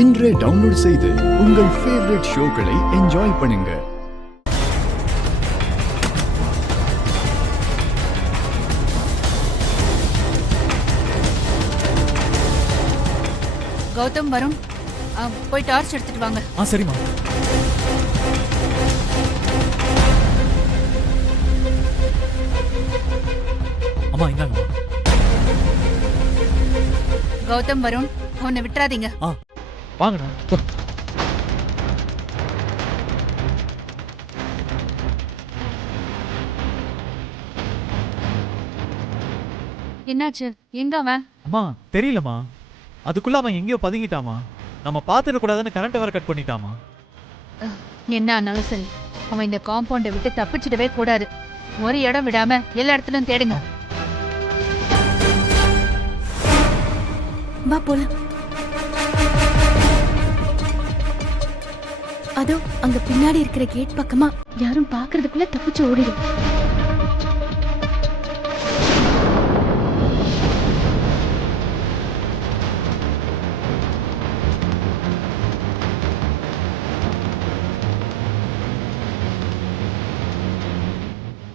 இன்றே டவுன்லோட் செய்து உங்கள் ஃபேவரட் ஷோக்களை என்ஜாய் பண்ணுங்க. கௌதம், வருண், போய் டார்ச் எடுத்துட்டு வாங்க. சரிம்மா. அம்மா இந்தாங்க. கௌதம், வருண், அவனை விட்டுறாதீங்க. வாங்கடா. என்னாச்சு? எங்க அவன்? அம்மா தெரியலம்மா, அதுக்குள்ள அவன் எங்கேயோ பதுங்கிட்டாமா. நம்ம பார்த்துட கூடாதுன்னு கரண்ட் வர கட் பண்ணிட்டாமா. என்ன ஆனாலும் சரி, அவன் இந்த காம்பவுண்டை விட்டு தப்பிச்சிடவே கூடாது. ஒரு இடம் விடாம எல்லா இடத்துலயும் தேடுங்க. வா போலாம். அதோ அங்க பின்னாடி இருக்கிற கேட் பக்கமா யாரும் பாக்குறதுக்குள்ள தப்பிச்சு ஓடிடும்.